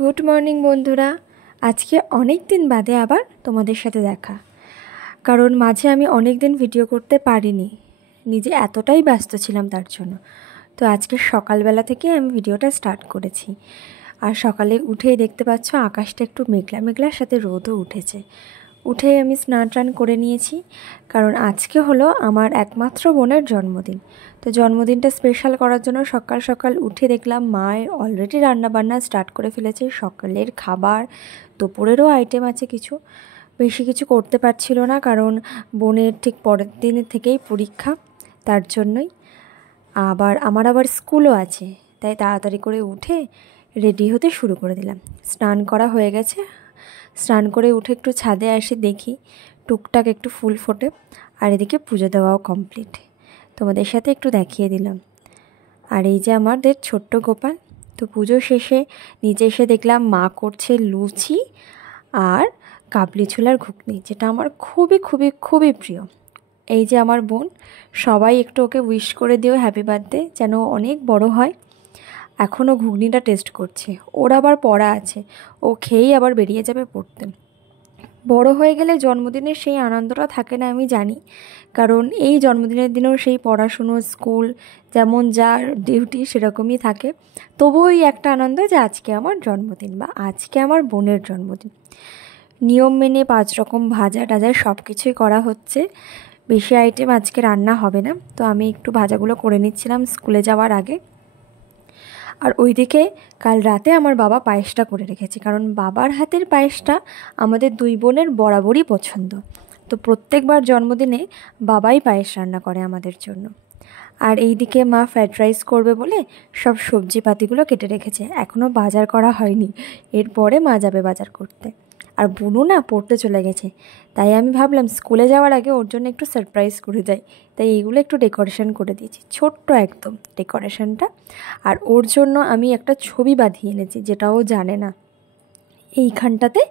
Good morning বন্ধুরা। আজকে অনেক দিন বাদে আবার তোমাদের সাথে দেখা, কারণ মাঝে আমি অনেক দিন ভিডিও করতে পারিনি, নিজে এতটাই ব্যস্ত ছিলাম তার জন্য। তো আজকে সকালবেলা থেকে আমি ভিডিওটা স্টার্ট করেছি। আর সকালে উঠেই দেখতে পাচ্ছ আকাশটা একটু মেঘলা মেঘলার সাথে রোদও উঠেছে। উঠে আমি স্নান টান করে নিয়েছি, কারণ আজকে হলো আমার একমাত্র বোনের জন্মদিন। তো জন্মদিনটা স্পেশাল করার জন্য সকাল সকাল উঠে দেখলাম মায়ের অলরেডি রান্নাবান্না স্টার্ট করে ফেলেছে। সকালের খাবার, দুপুরেরও আইটেম আছে কিছু, বেশি কিছু করতে পারছিল না, কারণ বোনের ঠিক পরের দিন থেকেই পরীক্ষা, তার জন্যই। আমার আবার স্কুলও আছে, তাই তাড়াতাড়ি করে উঠে রেডি হতে শুরু করে দিলাম। স্নান করা হয়ে গেছে, স্নান করে উঠে একটু ছাদে আসি, দেখি টুকটাক একটু ফুল ফোটে, আর এদিকে পুজো দেওয়াও কমপ্লিট। তোমাদের সাথে একটু দেখিয়ে দিলাম। আর এই যে আমাদের ছোট্ট গোপাল। তো পুজো শেষে নিচে এসে দেখলাম মা করছে লুচি আর কাবলি ছোলার ঘুগনি, যেটা আমার খুবই খুবই খুবই প্রিয়। এই যে আমার বোন, সবাই একটু ওকে উইশ করে দিও হ্যাপি বার্থডে, যেন অনেক বড় হয়। এখনও ঘুগনিটা টেস্ট করছে। ওর আবার পড়া আছে, ও খেয়েই আবার বেরিয়ে যাবে পড়তে। বড় হয়ে গেলে জন্মদিনের সেই আনন্দটা থাকে না, আমি জানি, কারণ এই জন্মদিনের দিনেও সেই পড়াশুনো, স্কুল, যেমন যার ডিউটি সেরকমই থাকে। তবুও এই একটা আনন্দ যে আজকে আমার জন্মদিন বা আজকে আমার বোনের জন্মদিন। নিয়ম মেনে 5 রকম ভাজা টাজা সব কিছুই করা হচ্ছে। বেশি আইটেম আজকে রান্না হবে না, তো আমি একটু ভাজাগুলো করে নিচ্ছিলাম স্কুলে যাওয়ার আগে। আর ওইদিকে কাল রাতে আমার বাবা পায়েসটা করে রেখেছে, কারণ বাবার হাতের পায়েসটা আমাদের 2 বোনের বরাবরই পছন্দ। তো প্রত্যেকবার জন্মদিনে বাবাই পায়েস রান্না করে আমাদের জন্য। আর এইদিকে মা ফ্রাইড রাইস করবে বলে সব সবজিপাতিগুলো কেটে রেখেছে, এখনও বাজার করা হয়নি, এরপরে মা যাবে বাজার করতে। আর বুনু না পড়তে চলে গেছে, তাই আমি ভাবলাম স্কুলে যাওয়ার আগে ওর জন্য একটু সারপ্রাইজ করে যাই, তাই এইগুলো একটু ডেকোরেশন করে দিয়েছি, ছোট্ট একদম ডেকোরেশনটা। আর ওর জন্য আমি একটা ছবি বাঁধিয়ে এনেছি, যেটা ও জানে না। এইখানটাতে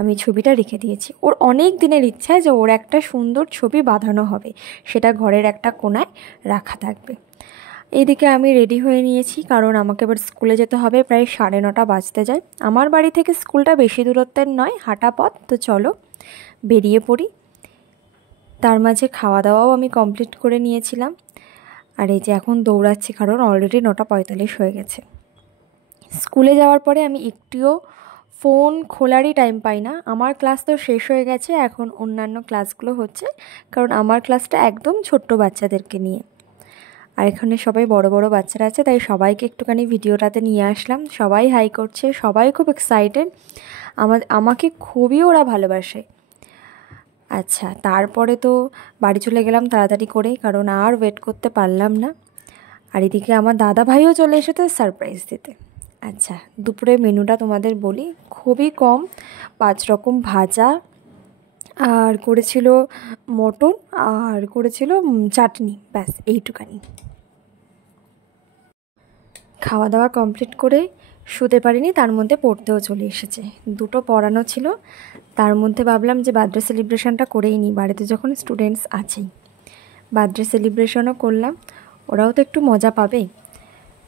আমি ছবিটা রেখে দিয়েছি। ওর অনেক দিনের ইচ্ছা যে ওর একটা সুন্দর ছবি বাঁধানো হবে, সেটা ঘরের একটা কোণায় রাখা থাকবে। এইদিকে আমি রেডি হয়ে নিয়েছি, কারণ আমাকে এবার স্কুলে যেতে হবে। প্রায় 9:30 বাজতে যায়। আমার বাড়ি থেকে স্কুলটা বেশি দূরত্বের নয়, হাঁটা পথ। তো চলো বেরিয়ে পড়ি। তার মাঝে খাওয়া দাওয়াও আমি কমপ্লিট করে নিয়েছিলাম। আর এই যে এখন দৌড়াচ্ছি, কারণ অলরেডি 9:45 হয়ে গেছে। স্কুলে যাওয়ার পরে আমি একটুও ফোন খোলারই টাইম পাই না। আমার ক্লাস তো শেষ হয়ে গেছে, এখন অন্যান্য ক্লাসগুলো হচ্ছে, কারণ আমার ক্লাসটা একদম ছোট্ট বাচ্চাদেরকে নিয়ে। আর এখানে সবাই বড় বড় বাচ্চারা আছে, তাই সবাইকে একটুখানি ভিডিওটাতে নিয়ে আসলাম। সবাই হাই করছে, সবাই খুব এক্সাইটেড, আমাকে খুবই ওরা ভালোবাসে। আচ্ছা, তারপরে তো বাড়ি চলে গেলাম তাড়াতাড়ি করে, কারণ আর ওয়েট করতে পারলাম না। আর এদিকে আমার দাদা ভাইও চলে এসেছে সারপ্রাইজ দিতে। আচ্ছা, দুপুরে মেনুটা তোমাদের বলি, খুবই কম, 5 রকম ভাজা, আর করেছিল মটন, আর করেছিল চাটনি, ব্যাস এইটুকানি। খাওয়া দাওয়া কমপ্লিট করে শুতে পারিনি, তার মধ্যে পড়তেও চলে এসেছে। 2টো পড়ানো ছিল, তার মধ্যে ভাবলাম যে বার্থডে সেলিব্রেশনটা করেই নিই, বাড়িতে যখন স্টুডেন্টস আছেই। বার্থডে সেলিব্রেশনও করলাম, ওরাও তো একটু মজা পাবে।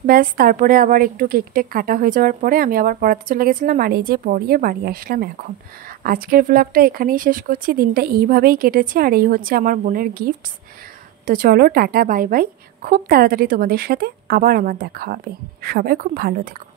ব্যাস, তারপরে আবার একটু কেক টেক কাটা হয়ে যাওয়ার পরে আমি আবার পড়াতে চলে গেছিলাম। আর এই যে পড়িয়ে বাড়ি আসলাম এখন। আজকের ব্লগটা এখানেই শেষ করছি। দিনটা এইভাবেই কেটেছে, আর এই হচ্ছে আমার বোনের গিফটস। তো চলো টাটা, বাই বাই। খুব তাড়াতাড়ি তোমাদের সাথে আবার আমার দেখা হবে। সবাই খুব ভালো থেকো।